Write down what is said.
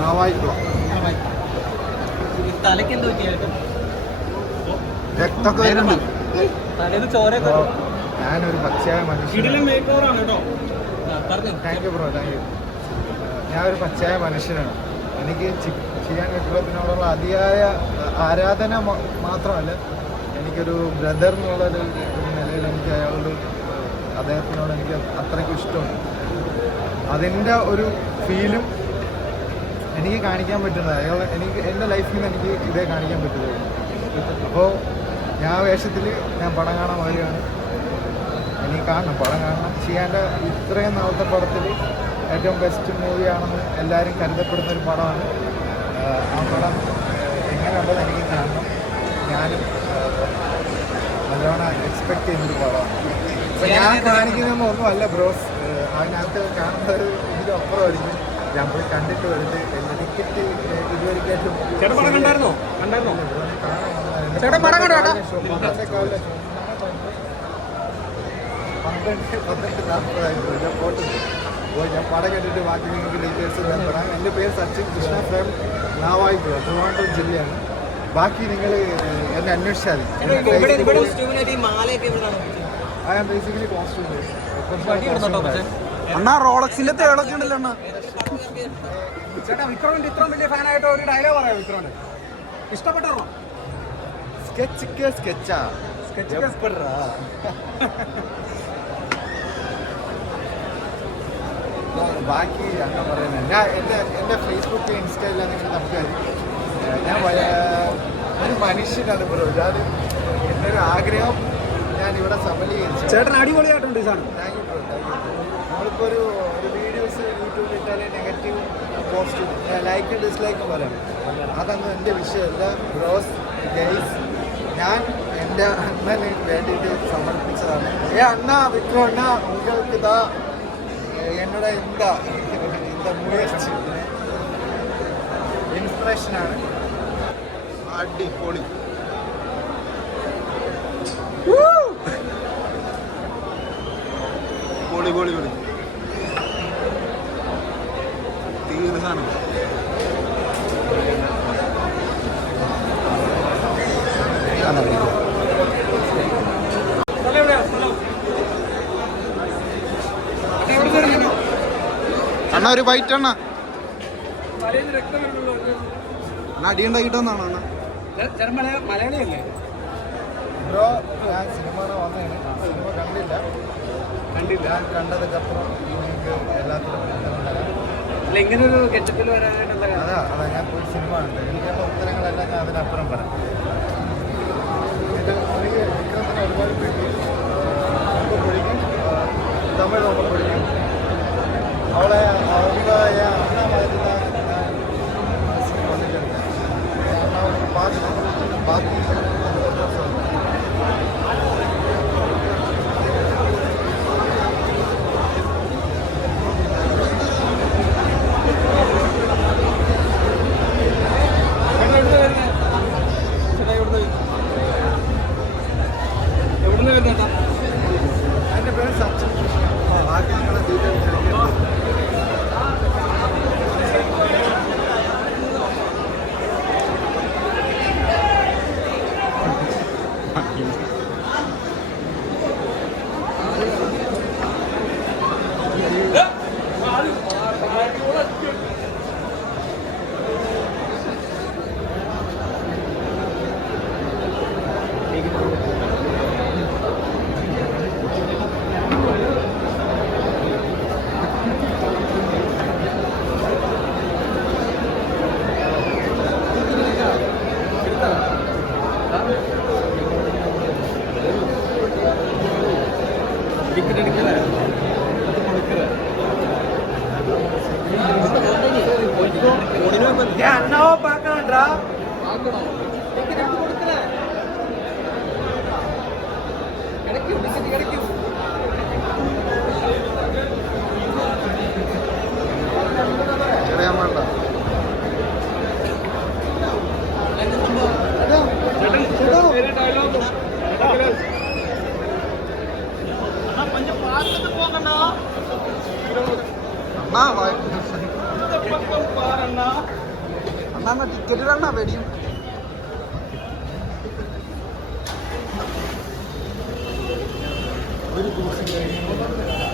നാവായിക്കുളം രക്തമൊക്കെ വരുന്നുണ്ട് തലേന്ന് ചോരയൊക്കെ ഞാനൊരു പച്ചയായ മനുഷ്യനാണ്. Thank you bro thank you ഞാൻ ഒരു പച്ചയായ മനുഷ്യനാണ്. എനിക്ക് ചെയ്യാൻ വിപ്ലവത്തിനോടുള്ള അതിയായ ആരാധന മാത്രമല്ല എനിക്കൊരു ബ്രദർ എന്നുള്ളൊരു ഒരു നിലയിൽ എനിക്ക് അയാളോട് അദ്ദേഹത്തിനോട് എനിക്ക് അത്രയ്ക്ക് ഇഷ്ടമുണ്ട് അതിന്റെ ഒരു ഫീലും എനിക്ക് കാണിക്കാൻ പറ്റുന്നത് അയാൾ എനിക്ക് എന്റെ ലൈഫിൽ നിന്ന് എനിക്ക് ഇതേ കാണിക്കാൻ പറ്റുള്ളൂ. അപ്പോൾ ഞാൻ വേഷത്തിൽ ഞാൻ പടം കാണാൻ വരികയാണ്. എനിക്ക് കാണണം പടം കാണണം. ചെയ്യാന്റെ ഇത്രയും നാളത്തെ പടത്തിൽ ഏറ്റവും ബെസ്റ്റ് മൂവിയാണെന്ന് എല്ലാവരും കരുതപ്പെടുന്ന ഒരു പടമാണ്. ആ പടം എങ്ങനെ ഉണ്ടെന്ന് എനിക്ക് കാണണം. ഞാനും നല്ലവണ്ണം എക്സ്പെക്ട് ചെയ്യുന്നൊരു പടമാണ്. ഞാൻ കാണിക്കുന്നതൊന്നും ഒന്നുമല്ല ബ്രോസ് അതിനകത്ത് കാണുന്നത് ഇതിലപ്പുറമായിരിക്കും. ഞാൻ പോയി കണ്ടിട്ട് വരുന്നത് ടിക്കറ്റ് ഇതുവരെയായിട്ടും ചേട്ടൻ പടം കണ്ടായിരുന്നോ? കണ്ടായിരുന്നോ? ചേട്ടൻ പടം കണ്ടോ പന്ത്രണ്ട് പന്ത്രണ്ട് നാൽപ്പതായിരുന്നു ഞാൻ അപ്പോൾ ഞാൻ പടം കണ്ടിട്ട് ബാക്കി നിങ്ങൾക്ക് ഡീറ്റെയിൽസ് ഞാൻ പറയാം എന്റെ പേര് സച്ചിൻ കൃഷ്ണ പ്രേം നാവായിപ്പുഴ ട്രിവാൻഡ്രം ജില്ലയാണ്. ബാക്കി നിങ്ങൾ എന്നെ അന്വേഷിച്ചാൽ മതി. ഐ ആം ബേസിക്കലി കോസ്റ്റ്യൂം അണ്ണാ റോളക്സിന്റെ തേളൊക്കെ ഉണ്ടല്ലോ അണ്ണാ. ചേട്ടാ വിക്രമിന്റെ ഇത്ര വലിയ ഫാനായിട്ട് ഒരു ഡയലോഗ് പറയാം വിക്രമിന്റെ ഇഷ്ടപ്പെട്ടോ? സ്കെച്ച് സ്കെച്ചാ സ്കെച്ച് ബാക്കി അങ്ങനെ പറയുന്നത് ഞാൻ എന്റെ എന്റെ ഫേസ്ബുക്ക് ഇൻസ്റ്റയിലാണെങ്കിൽ നമുക്ക് ഞാൻ ഒരു മനുഷ്യനാണ് ബ്രോ. ഞാൻ എന്റെ ഒരു ആഗ്രഹം ഞാൻ ഇവിടെ സഫലീകരിച്ചു ചേട്ടൻ അടിപൊളിയായിട്ടുണ്ട് സാർ സാധനം. താങ്ക് താങ്ക് യു നമ്മളിപ്പോൾ ഒരു ഒരു വീഡിയോസ് യൂട്യൂബിൽ ഇട്ടാൽ നെഗറ്റീവ് പോസിറ്റീവ് ലൈക്ക് ഡിസ്ലൈക്ക് പറയാം. അതൊന്നും എന്റെ വിഷയമല്ല ബ്രോസ് ഗൈസ് ഞാൻ എന്റെ അണ്ണന് വേണ്ടിയിട്ട് സമർപ്പിച്ചതാണ്. ഏ അണ്ണ വിക്രോ അണ്ണ ഉങ്ങൾക്ക് ഇതാ എന്നോട് എന്താ എന്താ മുയർച്ചി? ഇൻസ്പിറേഷനാണ് അടിപൊളി. സാധനം അണ്ണ ഒരു ബൈറ്റ് അണ്ണ. അണ്ണ അടി ഉണ്ടാക്കിട്ടെന്നാണോ അണ്ണ. ബ്രോ ഞാൻ സിനിമ സിനിമ കണ്ടില്ല. കണ്ടില്ല. കണ്ടതൊക്കെ അപ്പുറം എല്ലാത്തിനും അല്ല ഇങ്ങനെ ഒരു ഗെറ്റപ്പിൽ വരാനായിട്ടുള്ള അതാ അതാ ഞാൻ പോയി സിനിമ കണ്ടത് എനിക്കുള്ള ഉത്തരങ്ങളെല്ലാം ഞാൻ അതിനപ്പുറം പറയാം ഒരുപാട് കിട്ടി പഠിക്കും തമിഴ് നോക്കം പഠിക്കും അവളെ അവരുടേതായ അന്നാമായിരുന്ന വന്നിട്ടുണ്ട് പാട്ട് പാട്ട് Yep. அண்ணாவை பார்க்கலாம்டா கிடைக்கும் டிக்கெட் கிடைக்கும் கொஞ்சம் பார்த்துட்டு போங்கண்ணா அண்ணா അണ്ണാ ടിക്കറ്റ് തരണ വെടിയും ഒരു ദിവസം കഴിഞ്ഞു